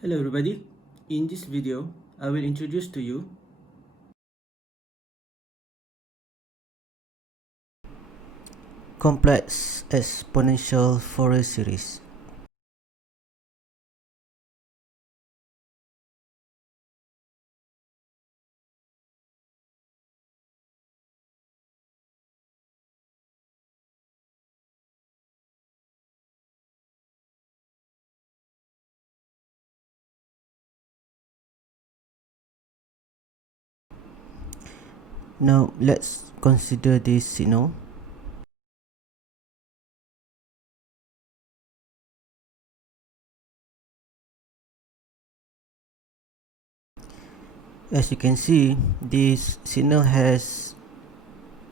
Hello everybody, in this video I will introduce to you complex exponential Fourier series. Now let's consider this signal. As you can see, this signal has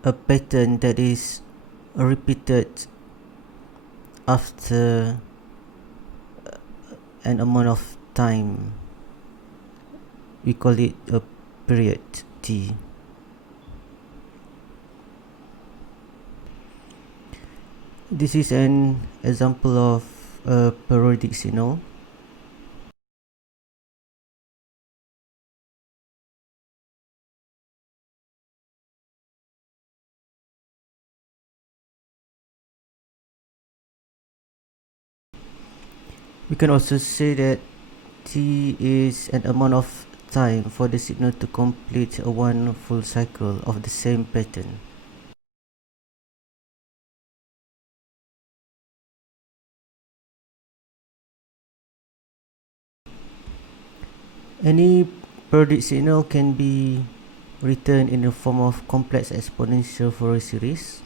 a pattern that is repeated after an amount of time. We call it a period t. This is an example of a periodic signal. We can also say that t is an amount of time for the signal to complete one full cycle of the same pattern. Any periodic signal can be written in the form of complex exponential Fourier series.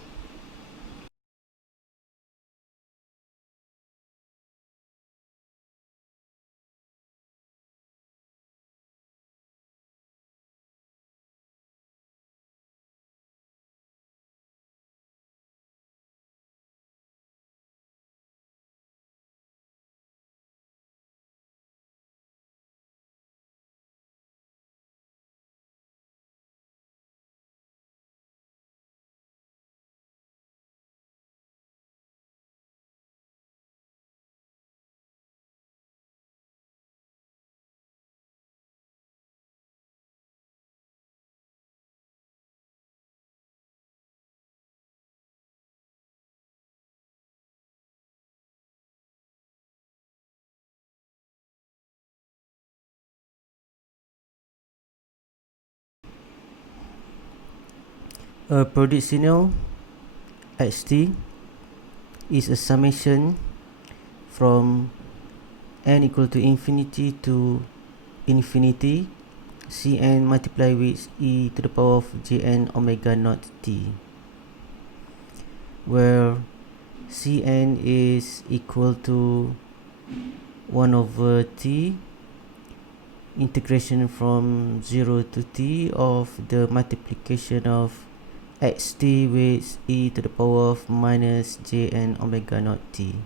A periodic signal xt is a summation from n equal to infinity to infinity cn multiplied with e to the power of jn omega naught t, where cn is equal to 1 over t integration from 0 to t of the multiplication of xt with e to the power of minus jn omega naught t.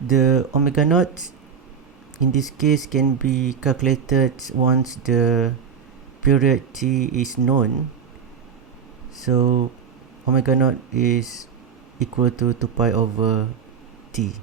The omega naught in this case can be calculated once the period t is known. So omega naught is equal to 2 pi over t.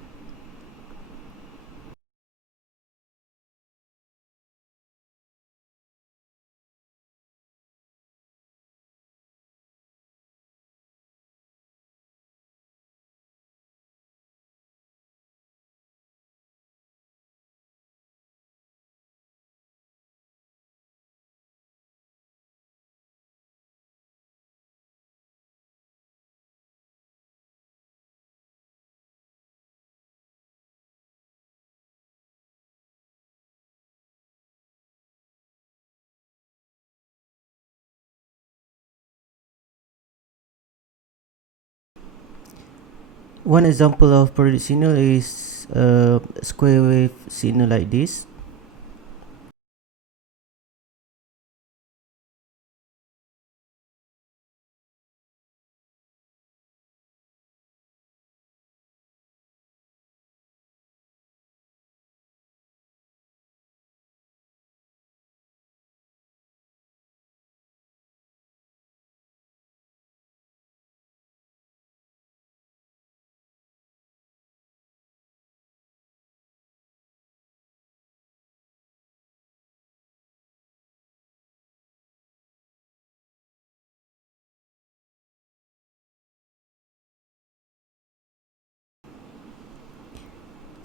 One example of periodic signal is a square wave signal like this.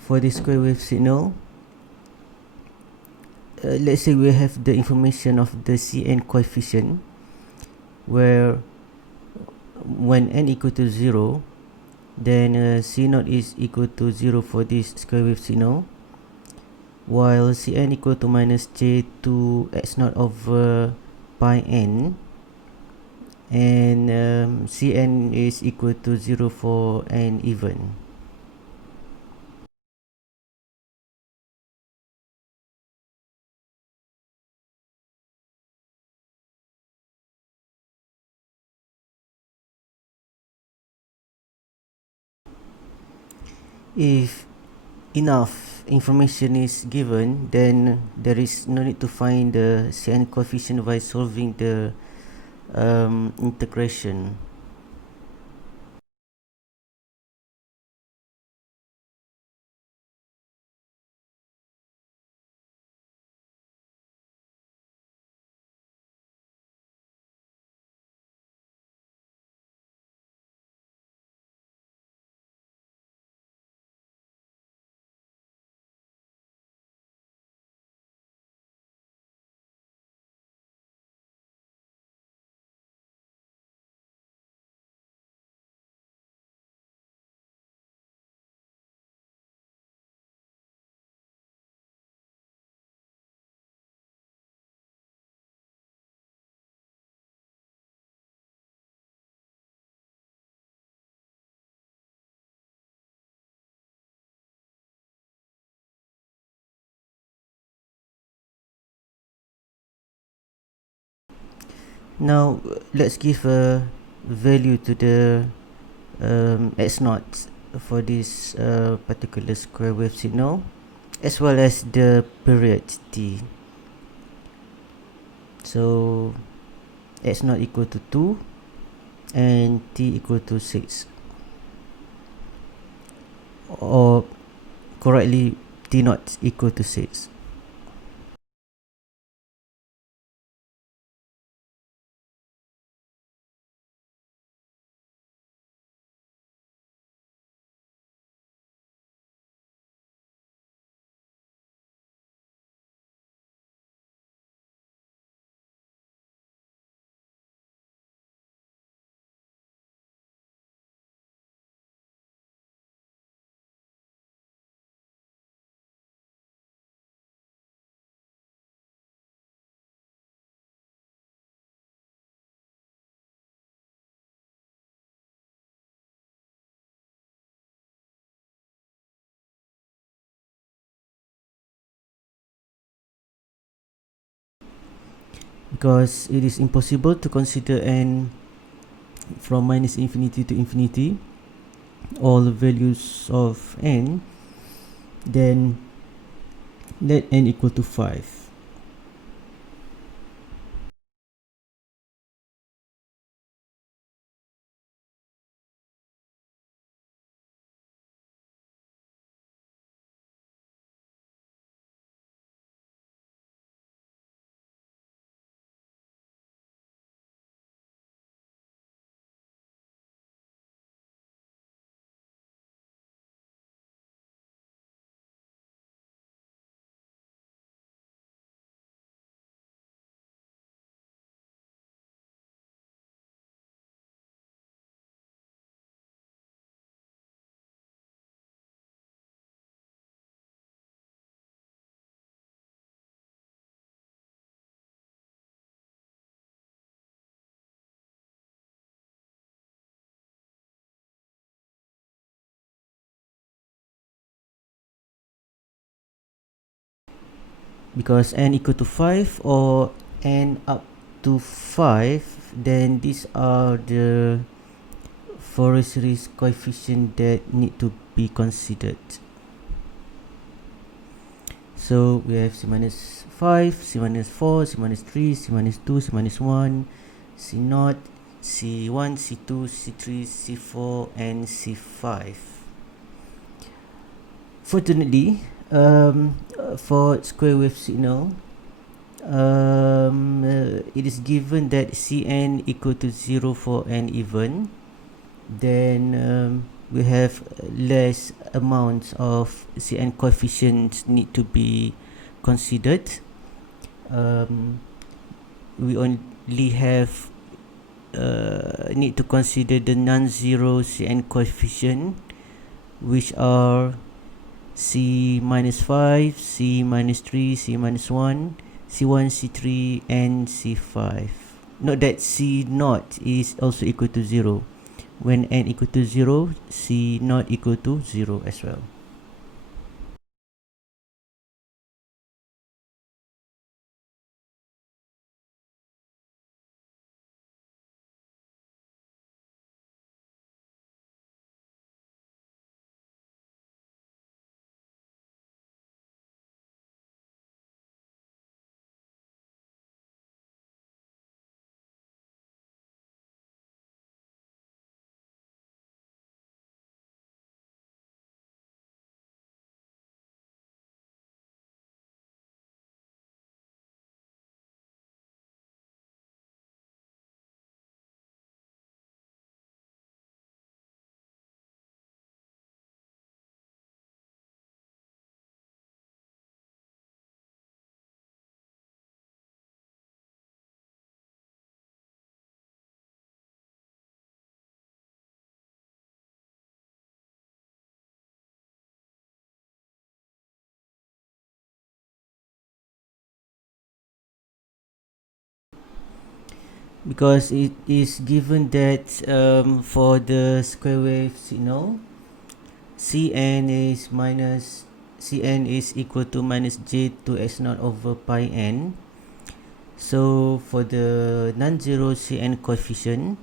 for the square wave signal, let's say we have the information of the Cn coefficient, where when n equal to 0, then C0 is equal to 0 for this square wave signal, while Cn equal to minus j2 x0 over pi n, and Cn is equal to 0 for n even. If enough information is given, then there is no need to find the Cn coefficient by solving the integration. Now let's give a value to the x0 for this particular square wave signal, as well as the period t. So x0 equal to 2 and t equal to 6, or correctly t0 equal to 6. Because it is impossible to consider n from minus infinity to infinity, all the values of n, then let n equal to 5. Because n equal to 5 or n up to 5, then these are the Fourier series coefficient that need to be considered. So we have c minus 5, c minus 4, c minus 3, c minus 2, c minus 1, c0, c1, c2, c3, c4, and c5. Fortunately, for square wave signal, it is given that Cn equal to 0 for n even, then we have less amounts of Cn coefficients need to be considered. We only have need to consider the non-zero Cn coefficient, which are C minus 5, C minus 3, C minus 1, C1, C3, and C5. Note that C naught is also equal to 0. When n equal to 0, C naught equal to 0 as well. Because it is given that for the square wave signal, Cn is equal to minus j to x naught over pi n. So for the non-zero Cn coefficient,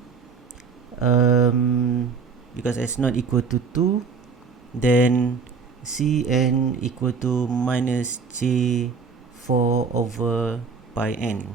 because x not equal to 2, then Cn equal to minus j 4 over pi n.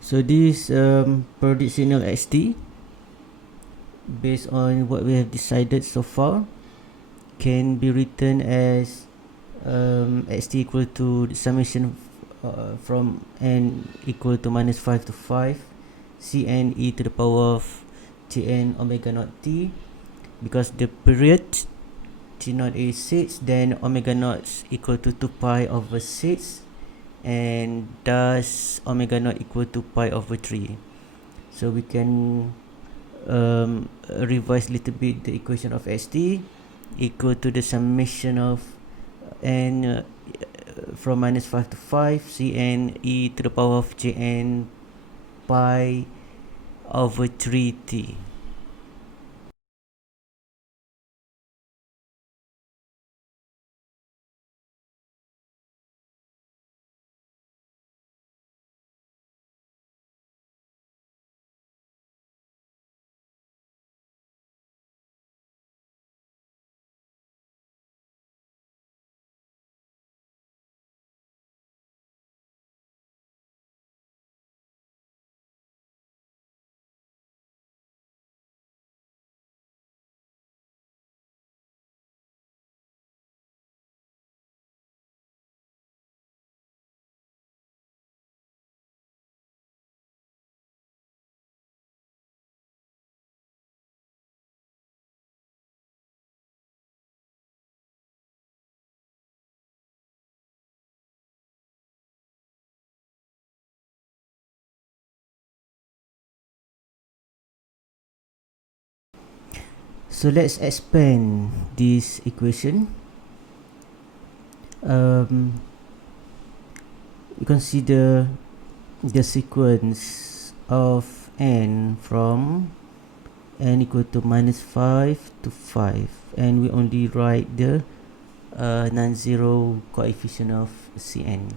So this periodic signal xt, based on what we have decided so far, can be written as xt equal to the summation from n equal to minus 5 to 5 Cn e to the power of Tn omega naught t, because the period T naught is 6, then omega naught is equal to 2 pi over 6, and thus omega naught equal to pi over 3. So we can revise a little bit the equation of xt equal to the summation of n from minus 5 to 5 Cn e to the power of Jn pi over 3t. So let's expand this equation. We consider the sequence of n from n equal to minus 5 to 5, and we only write the non-zero coefficient of Cn.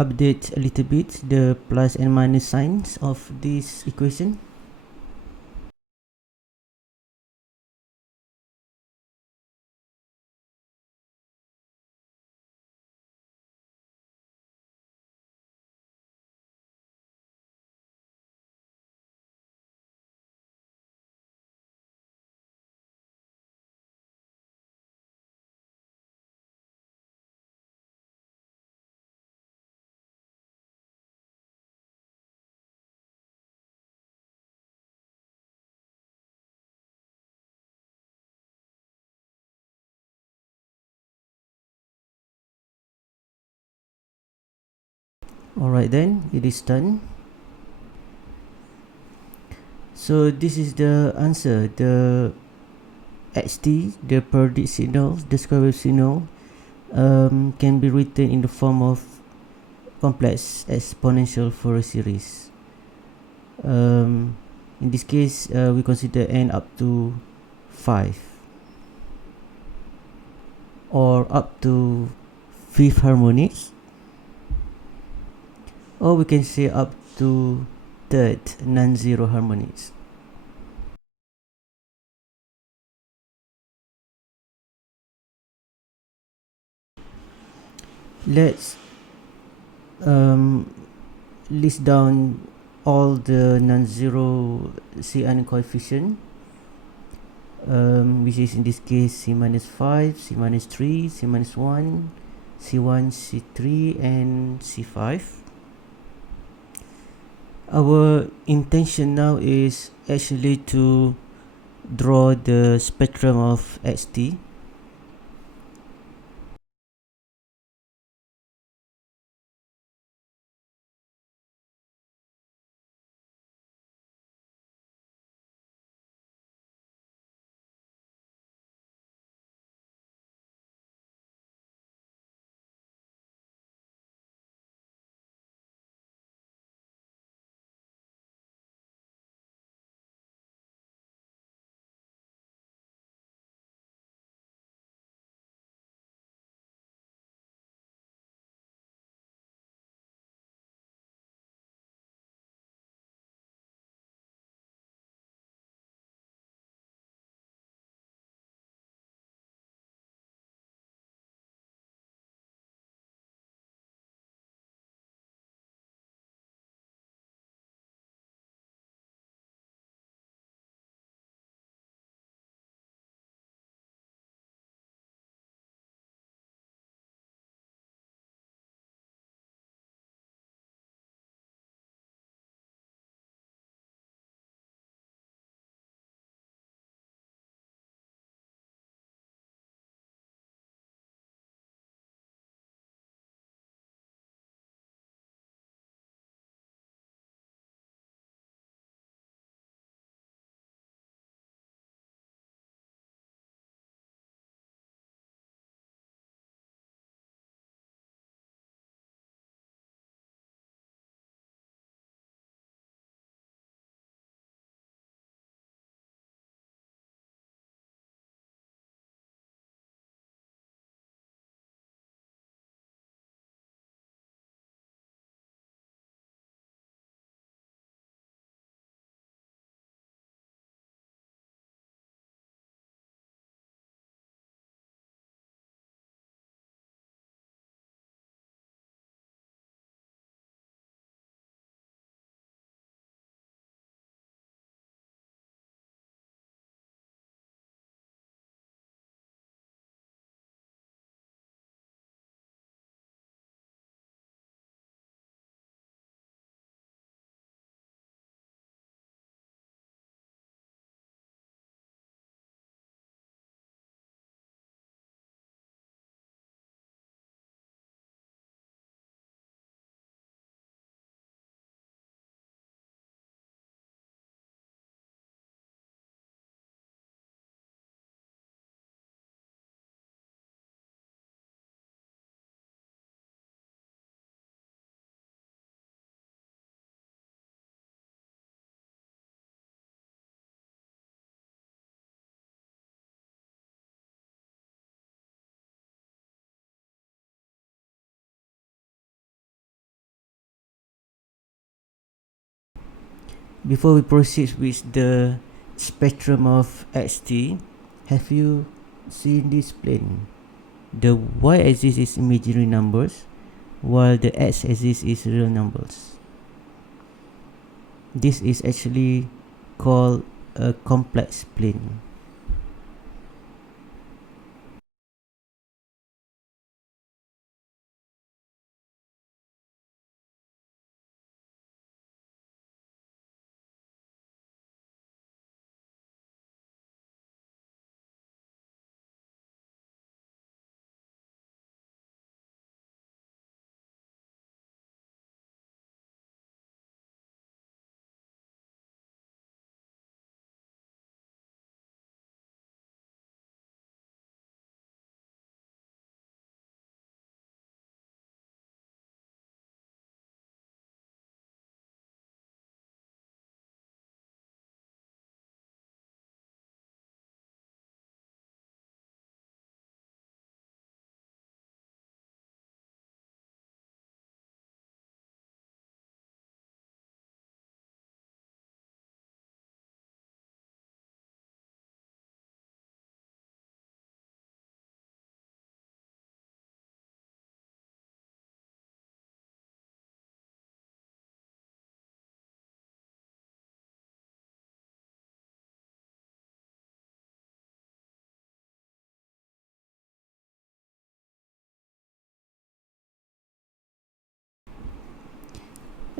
Update a little bit the plus and minus signs of this equation. Alright then, it is done. So this is the answer. The xt, the periodic signal, the square wave signal, can be written in the form of complex exponential Fourier series. In this case, we consider n up to 5 or up to fifth harmonics, or we can say up to third non-zero harmonics. Let's list down all the non-zero Cn coefficient, which is in this case C minus 5, C minus 3, C minus 1, C1, C3, and C5. Our intention now is actually to draw the spectrum of xt. Before we proceed with the spectrum of xt, have you seen this plane? The y-axis is imaginary numbers, while the x-axis is real numbers. This is actually called a complex plane.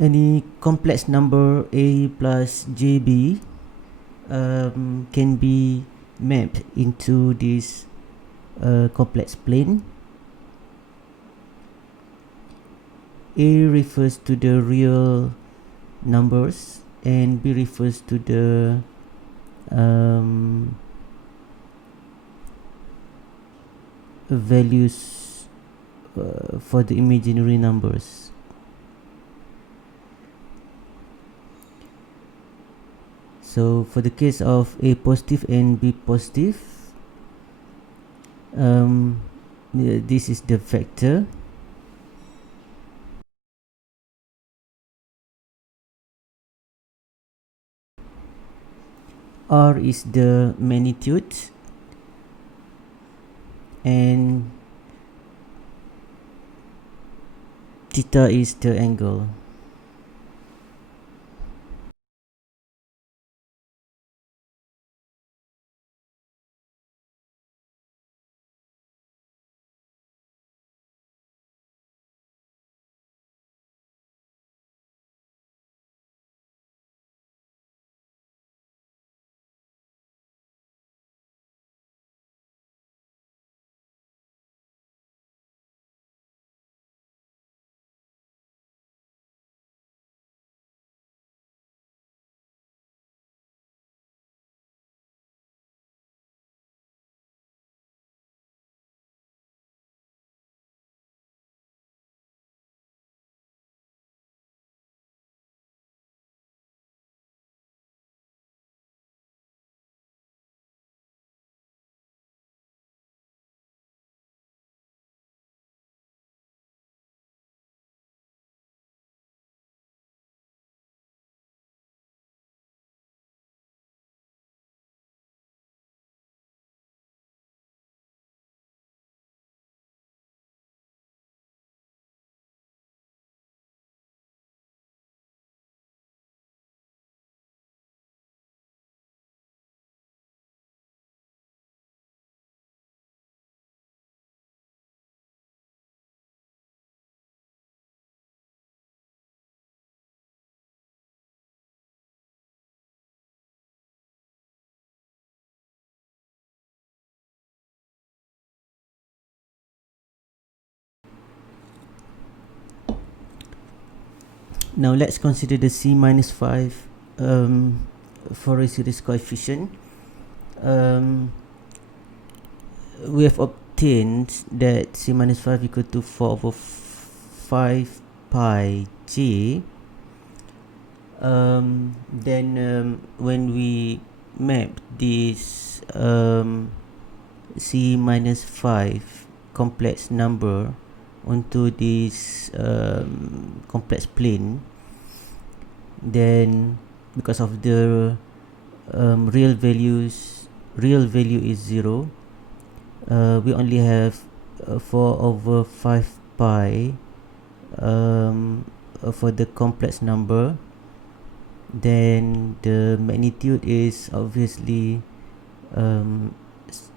any complex number a plus jb can be mapped into this complex plane. A refers to the real numbers and B refers to the values for the imaginary numbers. So for the case of A positive and B positive, this is the vector. R is the magnitude and theta is the angle. Now let's consider the C minus 5 Fourier series coefficient. We have obtained that C minus 5 equal to 4 over 5 pi j. Then when we map this C minus 5 complex number onto this complex plane, then because of the real value is 0, we only have 4 over 5 pi for the complex number. Then the magnitude is obviously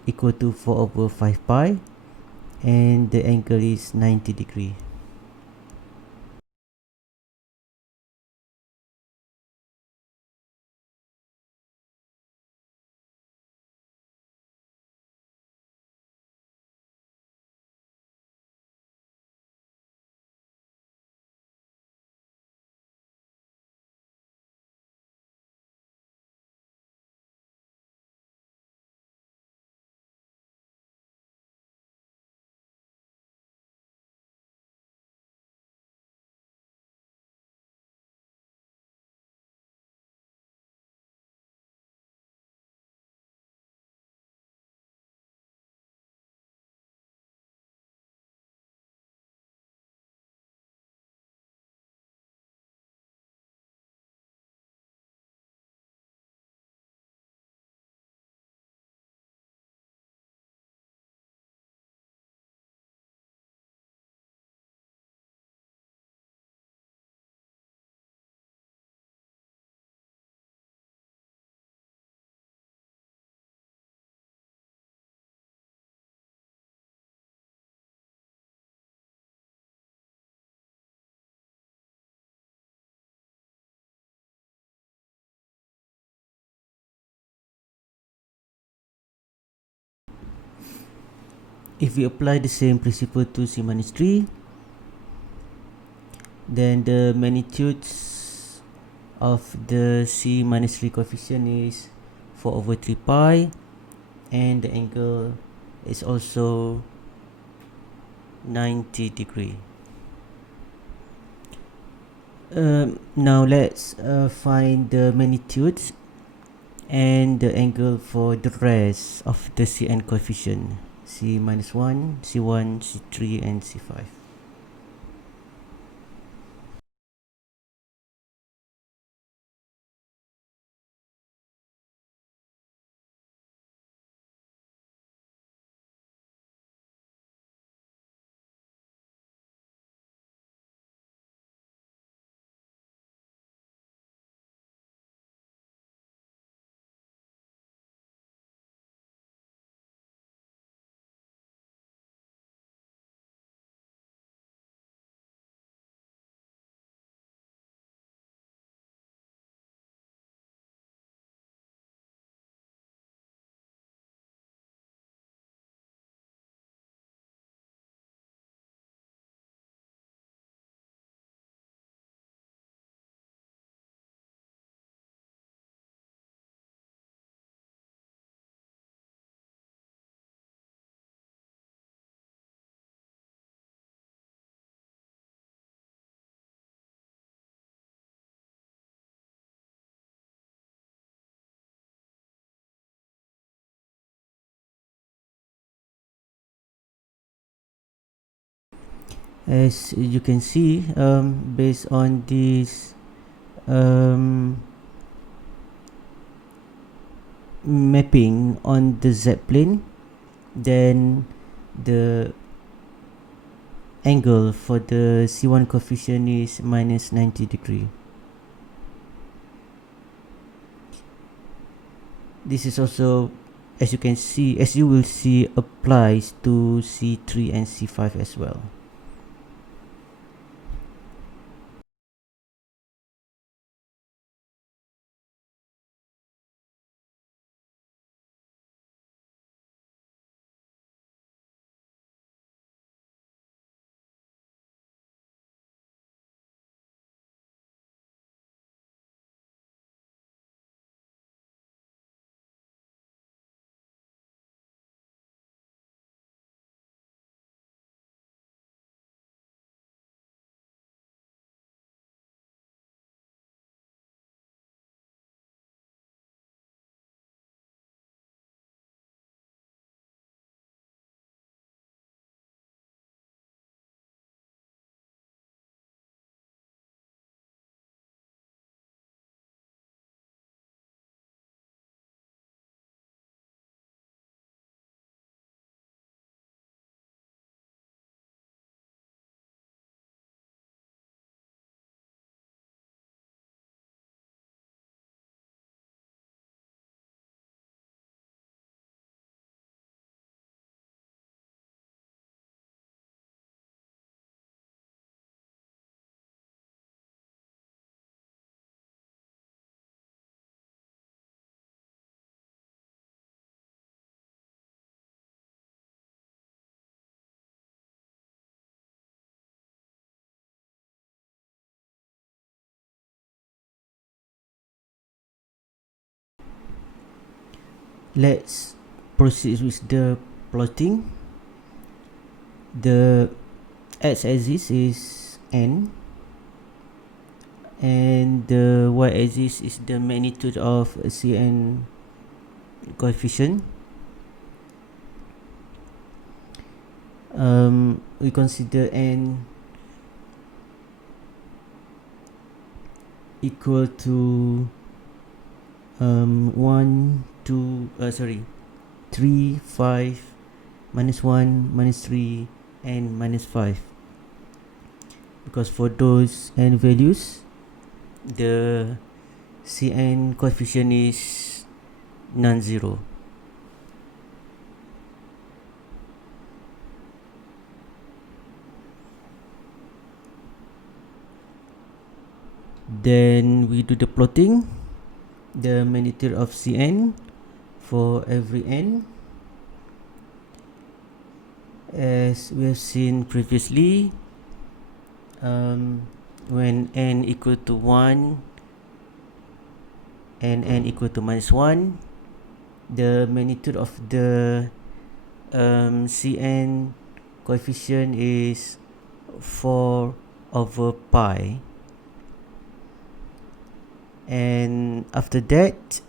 equal to 4 over 5 pi, and the angle is 90 degree. If we apply the same principle to C minus 3, then the magnitudes of the C minus 3 coefficient is 4 over 3 pi, and the angle is also 90 degree. Now let's find the magnitudes and the angle for the rest of the Cn coefficient, C minus 1, C1, C3 and C5. As you can see, based on this mapping on the z plane, then the angle for the C1 coefficient is minus 90 degree. This is also, as you can see, as you will see, applies to C3 and C5 as well. Let's proceed with the plotting. The x-axis is n, and the y-axis is the magnitude of Cn coefficient. We consider n equal to 1, 2, 3, 5, minus 1, minus 3, and minus 5. Because for those n values, the Cn coefficient is non-zero. Then we do the plotting. The magnitude of Cn for every n As we have seen previously, when n equal to 1 and n equal to -1, the magnitude of the Cn coefficient is 4 over pi, and after that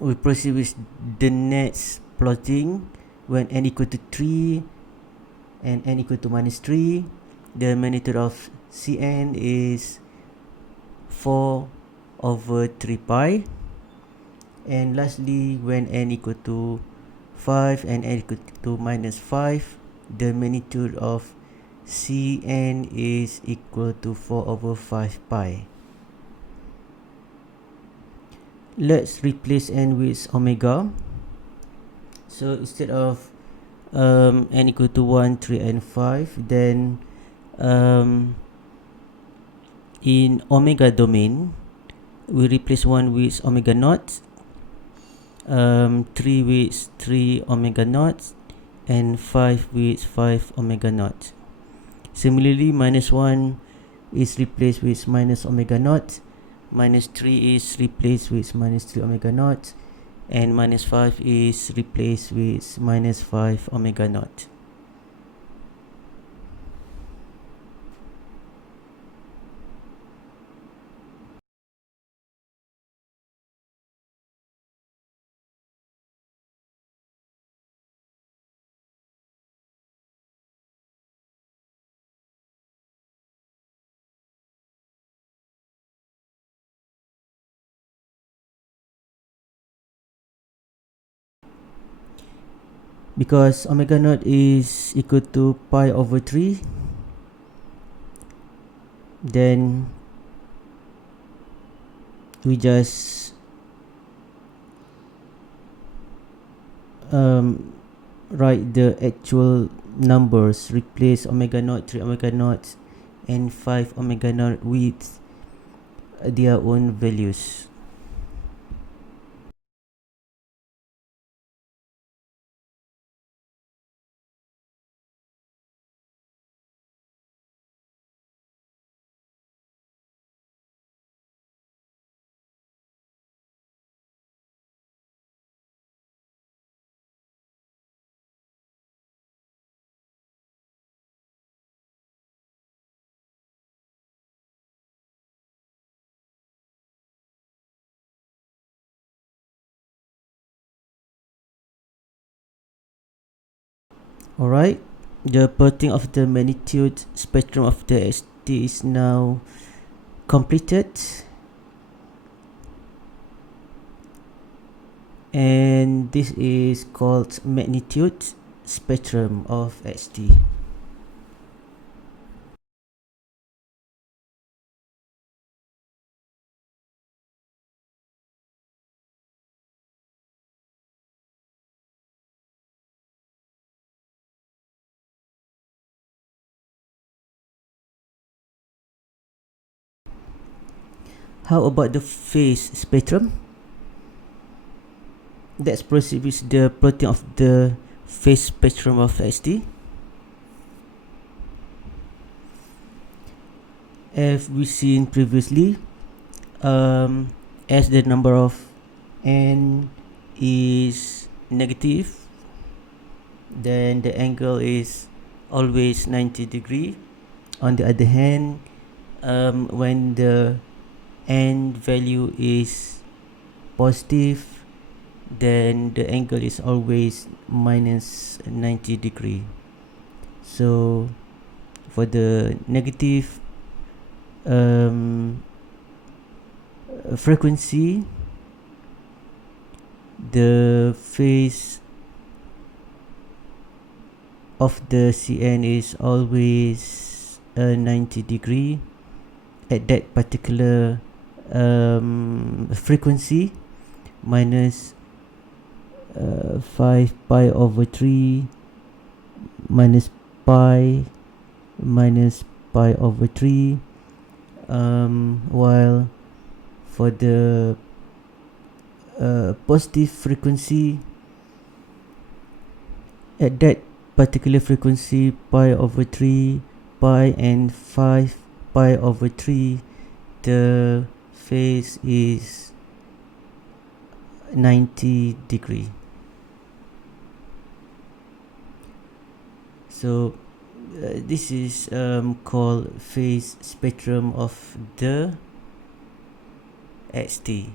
we proceed with the next plotting. When n equal to 3 and n equal to -3, the magnitude of Cn is 4 over 3 pi. And lastly, when n equal to 5 and n equal to -5, the magnitude of Cn is equal to 4 over 5 pi. Let's replace n with omega. So instead of n equal to 1, 3 and 5, then in omega domain we replace 1 with omega naught, 3 with 3 omega naught, and 5 with 5 omega naught. Similarly, -1 is replaced with minus omega naught, -3 is replaced with -3 omega naught, and -5 is replaced with -5 omega naught. Because omega naught is equal to pi over 3, then we just write the actual numbers, replace omega naught, 3 omega naught, and 5 omega naught with their own values. Alright, the plotting of the magnitude spectrum of the ST is now completed, and this is called magnitude spectrum of ST. How about the phase spectrum? Let's proceed with the plotting of the phase spectrum of ST. As we seen previously, as the number of n is negative, then the angle is always 90 degree. On the other hand, when the n value is positive, then the angle is always minus 90 degree. So for the negative frequency, the phase of the Cn is always 90 degree at that particular frequency, minus 5 pi over 3 minus pi minus pi over 3, while for the positive frequency, at that particular frequency, pi over 3, pi and 5 pi over 3, the phase is 90 degree. So this is called phase spectrum of the xt.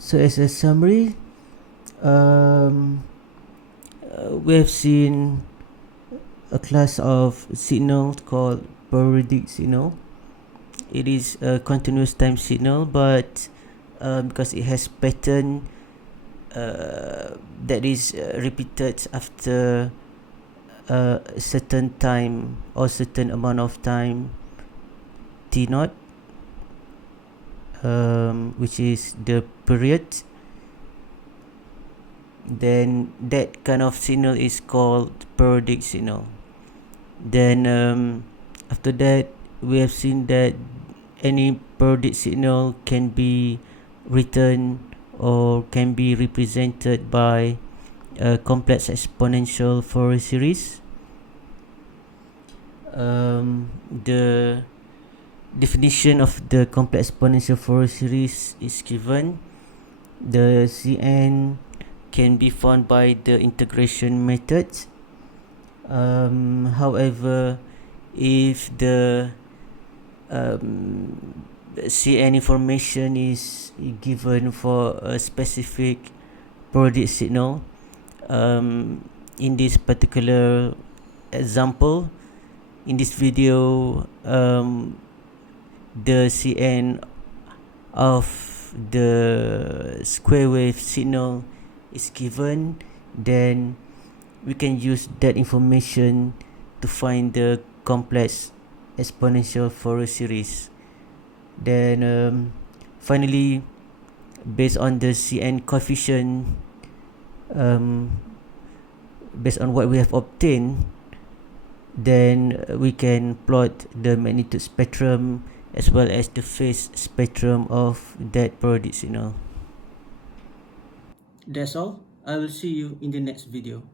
So as a summary, we have seen a class of signal called periodic signal. It is a continuous time signal, but because it has pattern that is repeated after a certain time or certain amount of time t naught, which is the period, then that kind of signal is called periodic signal. Then after that, we have seen that any periodic signal can be written or can be represented by a complex exponential Fourier series. The definition of the complex exponential Fourier series is given. The Cn can be found by the integration method. However, if the Cn information is given for a specific periodic signal, in this particular example, in this video, the Cn of the square wave signal is given, then we can use that information to find the complex exponential Fourier series. Then finally, based on the Cn coefficient, based on what we have obtained, then we can plot the magnitude spectrum as well as the phase spectrum of that periodic signal. That's all. I will see you in the next video.